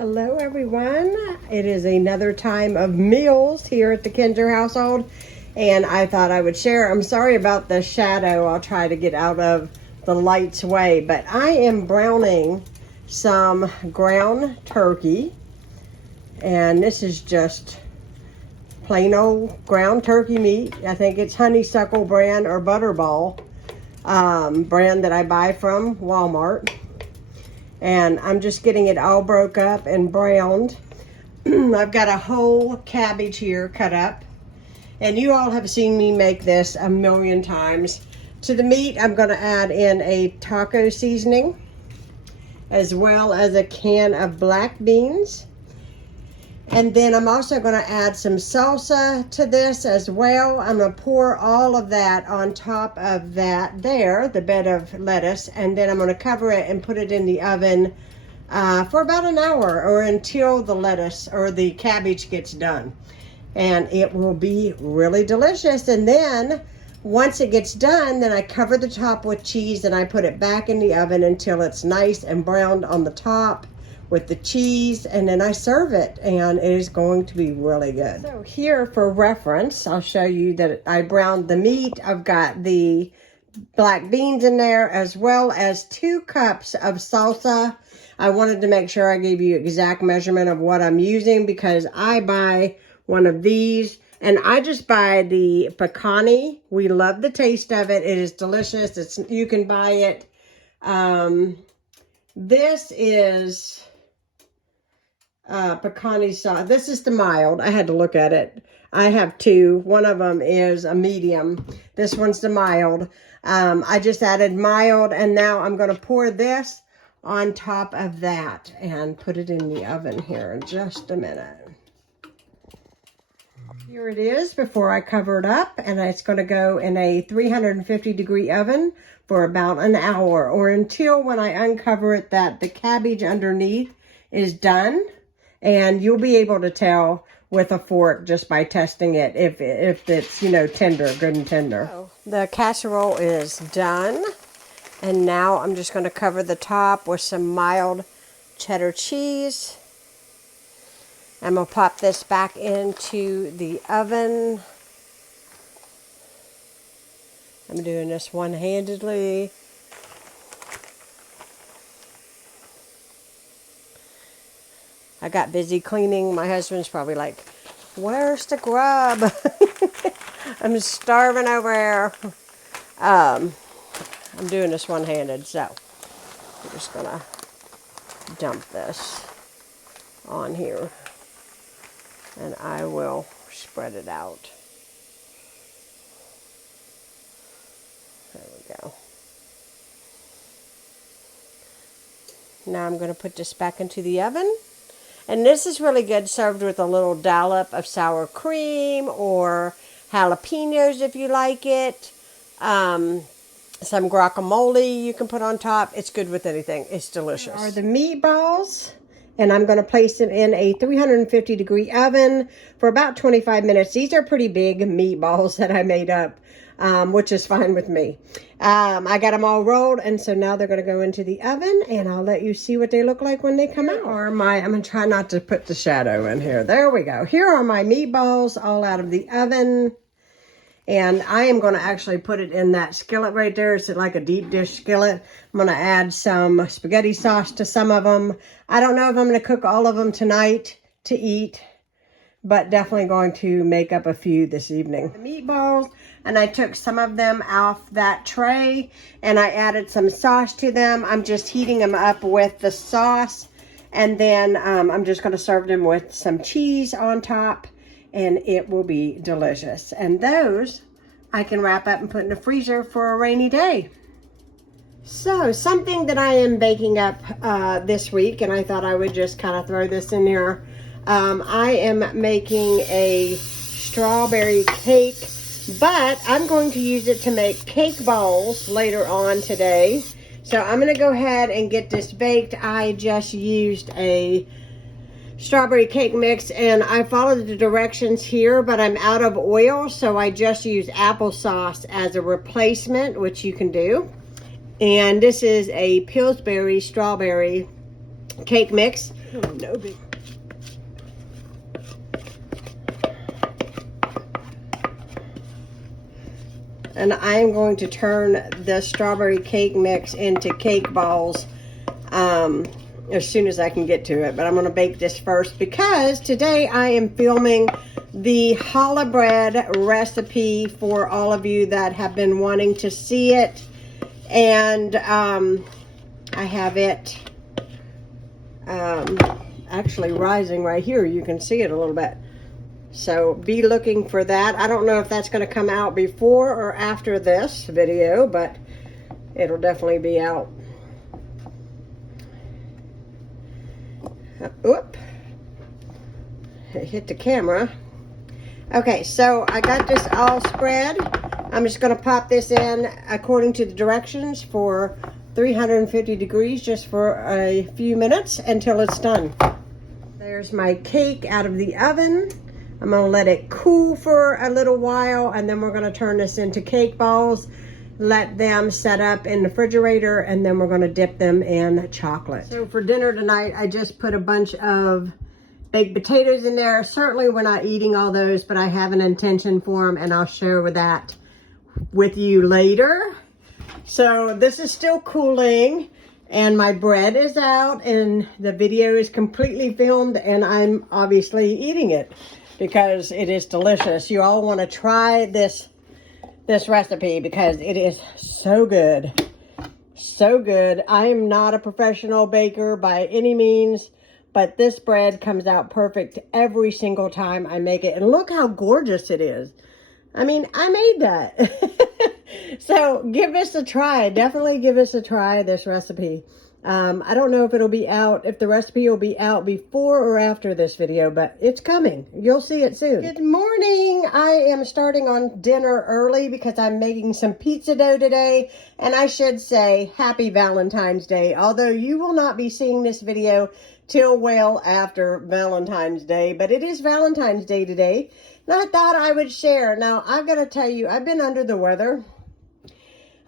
Hello everyone. It is another time of meals here at the Kinzer household, and I thought I would share. I'm sorry about the shadow. I'll try to get out of the light's way, but I am browning some ground turkey, and this is just plain old ground turkey meat. I think it's honeysuckle brand or butterball brand that I buy from Walmart. And I'm just getting it all broke up and browned. I've got a whole cabbage here cut up. And you all have seen me make this a million times. To the meat, I'm gonna add in a taco seasoning, as well as a can of black beans. And then I'm also gonna add some salsa to this as well. I'm gonna pour all of that on top of that there, the bed of lettuce, and then I'm gonna cover it and put it in the oven for about an hour or until the lettuce or the cabbage gets done. And it will be really delicious. And then once it gets done, then I cover the top with cheese and I put it back in the oven until it's nice and browned on the top with the cheese, and then I serve it, and it is going to be really good. So here for reference, I'll show you that I browned the meat. I've got the black beans in there, as well as 2 cups of salsa. I wanted to make sure I gave you exact measurement of what I'm using because I buy one of these, and I just buy the pecani. We love the taste of it. It is delicious. You can buy it. This is pecani sauce. This is the mild. I had to look at it. I have 2. One of them is a medium. This one's the mild. I just added mild, and now I'm going to pour this on top of that and put it in the oven here in just a minute. Here it is before I cover it up, and it's going to go in a 350-degree oven for about an hour, or until when I uncover it that the cabbage underneath is done. And you'll be able to tell with a fork just by testing it if it's, tender, good and tender. So the casserole is done. And now I'm just going to cover the top with some mild cheddar cheese. I'm going to pop this back into the oven. I'm doing this one-handedly. I got busy cleaning. My husband's probably like, where's the grub? I'm starving over here. I'm doing this one-handed, so I'm just gonna dump this on here, and I will spread it out. There we go. Now I'm going to put this back into the oven. And this is really good served with a little dollop of sour cream or jalapenos if you like it. Some guacamole you can put on top. It's good with anything. It's delicious. Here are the meatballs. And I'm going to place them in a 350-degree oven for about 25 minutes. These are pretty big meatballs that I made up, which is fine with me. I got them all rolled, and so now they're going to go into the oven, and I'll let you see what they look like when they come out. I'm going to try not to put the shadow in here. There we go. Here are my meatballs all out of the oven, and I am going to actually put it in that skillet right there. It's like a deep dish skillet. I'm going to add some spaghetti sauce to some of them. I don't know if I'm going to cook all of them tonight to eat, but definitely going to make up a few this evening. The meatballs, and I took some of them off that tray, and I added some sauce to them. I'm just heating them up with the sauce, and then I'm just going to serve them with some cheese on top, and it will be delicious. And those I can wrap up and put in the freezer for a rainy day. So, something that I am baking up this week, and I thought I would just kind of throw this in here. I am making a strawberry cake, but I'm going to use it to make cake balls later on today. So I'm going to go ahead and get this baked. I just used a strawberry cake mix, and I followed the directions here, but I'm out of oil, so I just use applesauce as a replacement, which you can do. And this is a Pillsbury strawberry cake mix. No big. And I'm going to turn the strawberry cake mix into cake balls as soon as I can get to it. But I'm going to bake this first because today I am filming the challah bread recipe for all of you that have been wanting to see it. And I have it actually rising right here. You can see it a little bit. So be looking for that. I don't know if that's going to come out before or after this video, but it'll definitely be out. Oop. It hit the camera. Okay, so I got this all spread. I'm just going to pop this in according to the directions for 350 degrees just for a few minutes until it's done. There's my cake out of the oven. I'm going to let it cool for a little while, and then we're going to turn this into cake balls, let them set up in the refrigerator, and then we're going to dip them in chocolate. So for dinner tonight, I just put a bunch of baked potatoes in there. Certainly we're not eating all those, but I have an intention for them, and I'll share that with you later. So this is still cooling, and my bread is out, and the video is completely filmed, and I'm obviously eating it because it is delicious. You all want to try this recipe because it is so good. So good. I am not a professional baker by any means, but this bread comes out perfect every single time I make it. And look how gorgeous it is. I mean, I made that. So give this a try. Definitely give this a try, this recipe. I don't know if it'll be out, if the recipe will be out before or after this video, but it's coming. You'll see it soon. Good morning. I am starting on dinner early because I'm making some pizza dough today. And I should say happy Valentine's Day, although you will not be seeing this video till well after Valentine's Day, but it is Valentine's Day today. And I thought I would share. Now, I've got to tell you, I've been under the weather.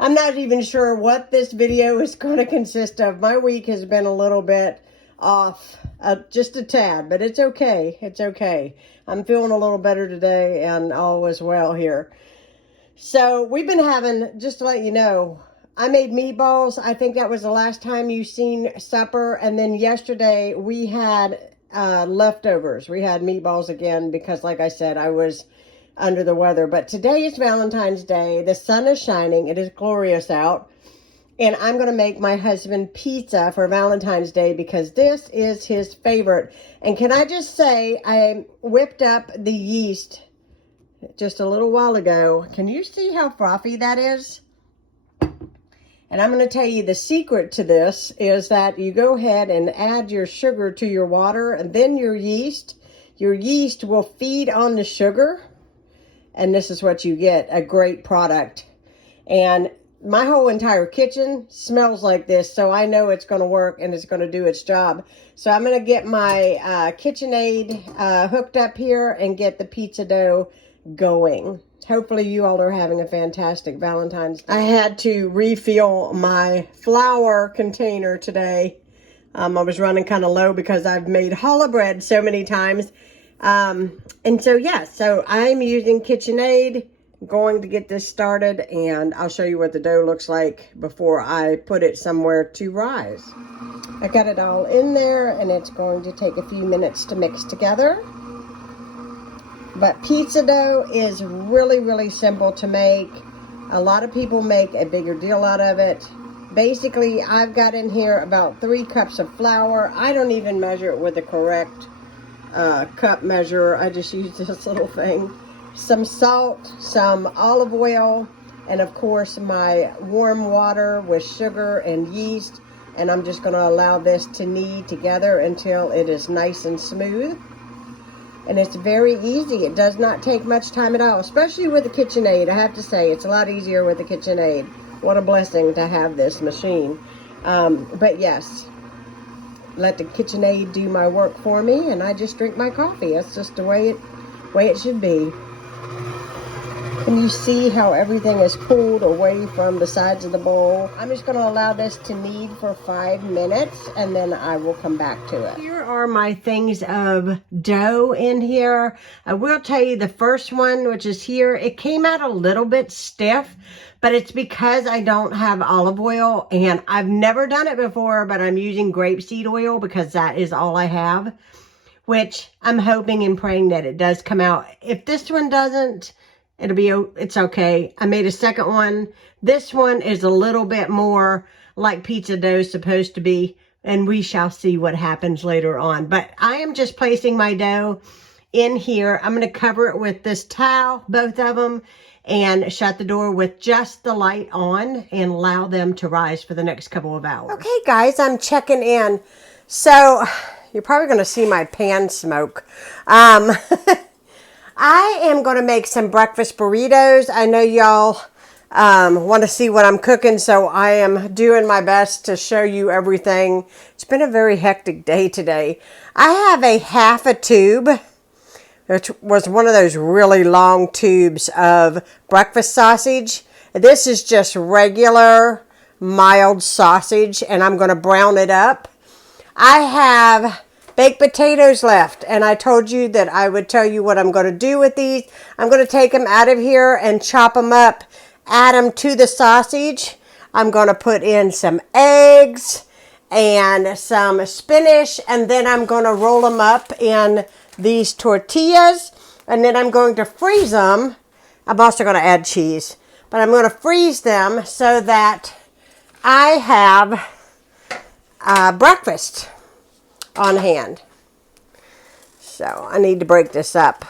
I'm not even sure what this video is going to consist of. My week has been a little bit off, just a tad, but it's okay. It's okay. I'm feeling a little better today, and all is well here. So we've been having, just to let you know, I made meatballs. I think that was the last time you seen supper. And then yesterday we had leftovers. We had meatballs again because, like I said, I was under the weather. But today is Valentine's Day. The sun is shining. It is glorious out. And I'm going to make my husband pizza for Valentine's Day because this is his favorite. And can I just say, I whipped up the yeast just a little while ago. Can you see how frothy that is? And I'm going to tell you the secret to this is that you go ahead and add your sugar to your water and then your yeast. Your yeast will feed on the sugar. And this is what you get, a great product. And my whole entire kitchen smells like this, so I know it's going to work and it's going to do its job. So I'm going to get my KitchenAid hooked up here and get the pizza dough going. Hopefully you all are having a fantastic Valentine's Day. I had to refill my flour container today. I was running kind of low because I've made challah bread so many times. And so, yeah, so I'm using KitchenAid, going to get this started, and I'll show you what the dough looks like before I put it somewhere to rise. I got it all in there, and it's going to take a few minutes to mix together. But pizza dough is really, really simple to make. A lot of people make a bigger deal out of it. Basically, I've got in here about 3 cups of flour. I don't even measure it with the correct cup measure. I just use this little thing. Some salt, some olive oil, and of course my warm water with sugar and yeast. And I'm just going to allow this to knead together until it is nice and smooth. And it's very easy. It does not take much time at all, especially with the KitchenAid. I have to say, it's a lot easier with the KitchenAid. What a blessing to have this machine. But yes, let the KitchenAid do my work for me, and I just drink my coffee. That's just the way it should be. Can you see how everything is pulled away from the sides of the bowl? I'm just going to allow this to knead for 5 minutes and then I will come back to it. Here are my things of dough in here. I will tell you the first one, which is here, it came out a little bit stiff, but it's because I don't have olive oil and I've never done it before, but I'm using grapeseed oil because that is all I have, which I'm hoping and praying that it does come out. If this one doesn't, it's okay. I made a second one. This one is a little bit more like pizza dough is supposed to be, and we shall see what happens later on. But I am just placing my dough in here. I'm going to cover it with this towel, both of them, and shut the door with just the light on and allow them to rise for the next couple of hours. Okay, guys, I'm checking in. So you're probably going to see my pan smoke. I am going to make some breakfast burritos. I know y'all want to see what I'm cooking, so I am doing my best to show you everything. It's been a very hectic day today. I have a half a tube. It was one of those really long tubes of breakfast sausage. This is just regular mild sausage, and I'm going to brown it up. I have baked potatoes left, and I told you that I would tell you what I'm going to do with these. I'm going to take them out of here and chop them up, add them to the sausage. I'm going to put in some eggs and some spinach, and then I'm going to roll them up in these tortillas, and then I'm going to freeze them. I'm also going to add cheese, but I'm going to freeze them so that I have breakfast on hand. So I need to break this up.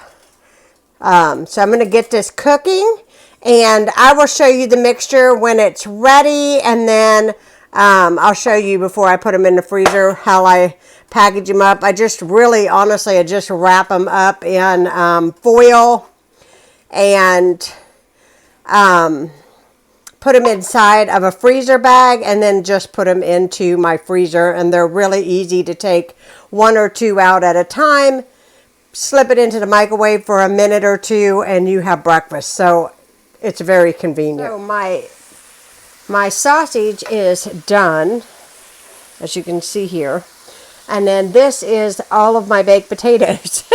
So I'm going to get this cooking, and I will show you the mixture when it's ready, and then I'll show you before I put them in the freezer how I package them up. I just really, honestly, I just wrap them up in foil and put them inside of a freezer bag, and then just put them into my freezer, and they're really easy to take 1 or 2 out at a time, slip it into the microwave for a minute or 2, and you have breakfast. So it's very convenient. So my sausage is done, as you can see here, and then this is all of my baked potatoes.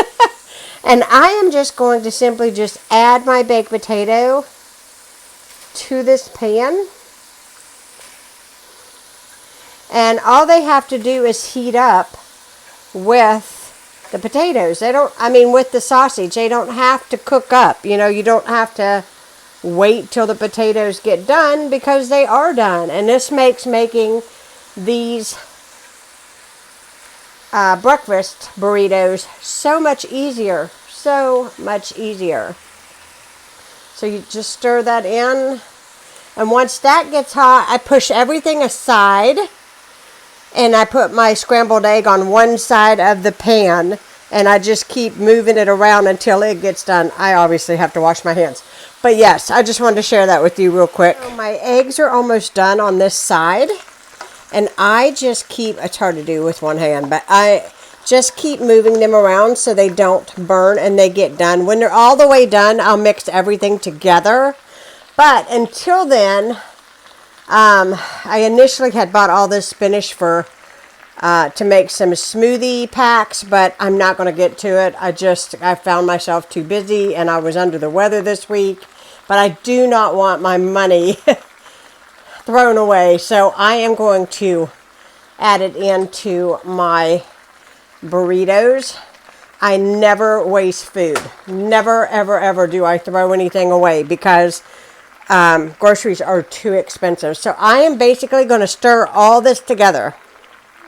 And I am just going to simply just add my baked potato to this pan, and all they have to do is heat up with the potatoes. With the sausage, they don't have to cook up. You know, you don't have to wait till the potatoes get done, because they are done. And this makes making these breakfast burritos so much easier. So much easier. So you just stir that in, and once that gets hot, I push everything aside, and I put my scrambled egg on one side of the pan, and I just keep moving it around until it gets done. I obviously have to wash my hands, but yes, I just wanted to share that with you real quick. So my eggs are almost done on this side, and I just keep, it's hard to do with one hand, but I just keep moving them around so they don't burn and they get done. When they're all the way done, I'll mix everything together. But until then, I initially had bought all this spinach to make some smoothie packs, but I'm not going to get to it. I found myself too busy, and I was under the weather this week. But I do not want my money thrown away, so I am going to add it into my burritos. I never waste food. Never, ever, ever do I throw anything away, because groceries are too expensive. So I am basically going to stir all this together.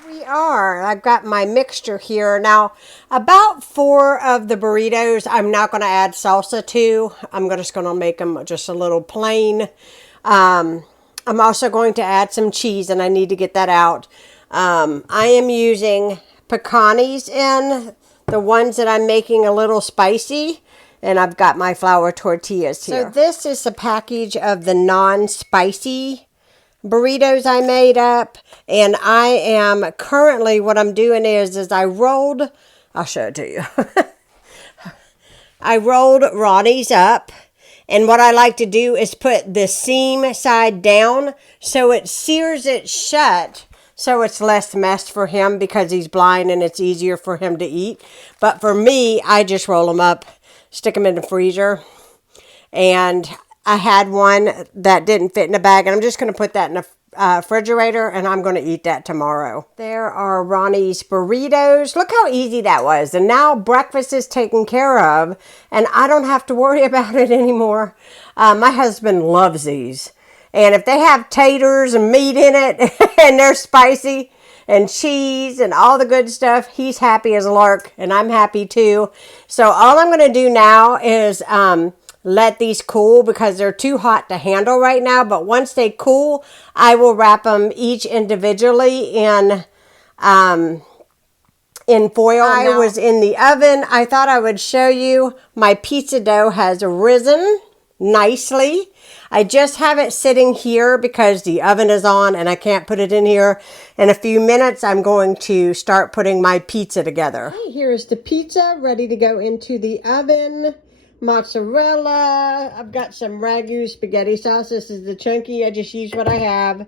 We are. I've got my mixture here. Now, about 4 of the burritos I'm not going to add salsa to. I'm just going to make them just a little plain. I'm also going to add some cheese, and I need to get that out. I am using pecanis in the ones that I'm making a little spicy, and I've got my flour tortillas here. So this is a package of the non-spicy burritos I made up, and I am currently, what I'm doing is I'll show it to you. I rolled Ronnie's up, And what I like to do is put the seam side down so it sears it shut, so it's less mess for him because he's blind and it's easier for him to eat. But for me, I just roll them up, stick them in the freezer. And I had one that didn't fit in a bag, and I'm just going to put that in the refrigerator, and I'm going to eat that tomorrow. There are Ronnie's burritos. Look how easy that was. And now breakfast is taken care of, and I don't have to worry about it anymore. My husband loves these. And if they have taters and meat in it, and they're spicy, and cheese and all the good stuff, he's happy as a lark, and I'm happy too. So all I'm going to do now is let these cool because they're too hot to handle right now. But once they cool, I will wrap them each individually in foil. I was in the oven. I thought I would show you my pizza dough has risen nicely. I just have it sitting here because the oven is on and I can't put it in here. In a few minutes, I'm going to start putting my pizza together. Hey, here's the pizza ready to go into the oven. Mozzarella. I've got some ragu spaghetti sauce. This is the chunky. I just used what I have.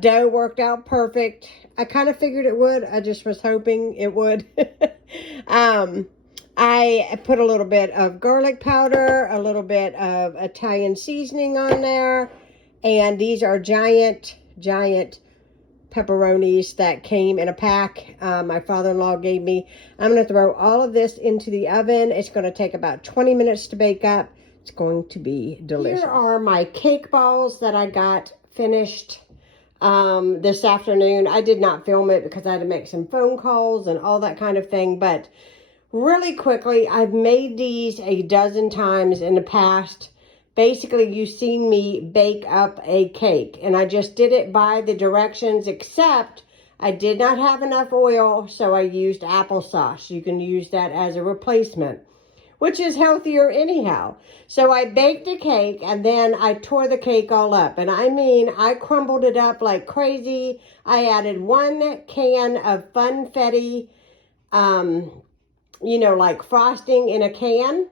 Dough worked out perfect. I kind of figured it would. I just was hoping it would. I put a little bit of garlic powder, a little bit of Italian seasoning on there. And these are giant pepperonis that came in a pack my father-in-law gave me. I'm going to throw all of this into the oven. It's going to take about 20 minutes to bake up. It's going to be delicious. Here are my cake balls that I got finished this afternoon. I did not film it because I had to make some phone calls and all that kind of thing, but really quickly, I've made these a dozen times in the past. Basically, you've seen me bake up a cake, and I just did it by the directions, except I did not have enough oil, so I used applesauce. You can use that as a replacement, which is healthier anyhow. So I baked a cake, and then I tore the cake all up, and I mean, I crumbled it up like crazy. I added 1 can of funfetti, like frosting in a can.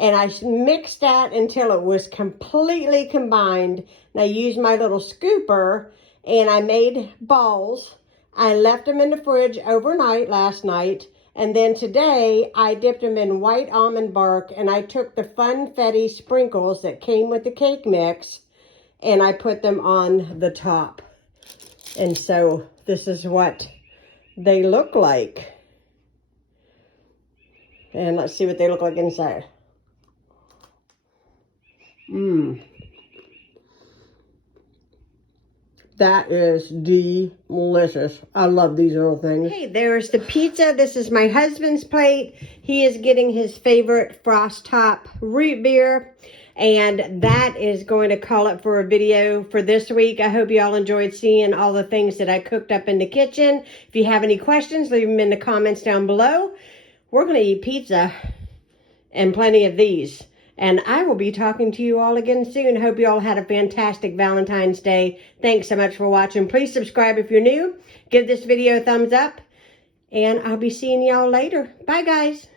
And I mixed that until it was completely combined. And I used my little scooper and I made balls. I left them in the fridge overnight last night. And then today I dipped them in white almond bark and I took the funfetti sprinkles that came with the cake mix and I put them on the top. And so this is what they look like. And let's see what they look like inside. That is delicious. I love these little things. Hey, there's the pizza. This is my husband's plate. He is getting his favorite Frost Top root beer. And that is going to call it for a video for this week. I hope you all enjoyed seeing all the things that I cooked up in the kitchen. If you have any questions, leave them in the comments down below. We're going to eat pizza and plenty of these. And I will be talking to you all again soon. Hope you all had a fantastic Valentine's Day. Thanks so much for watching. Please subscribe if you're new. Give this video a thumbs up. And I'll be seeing y'all later. Bye, guys.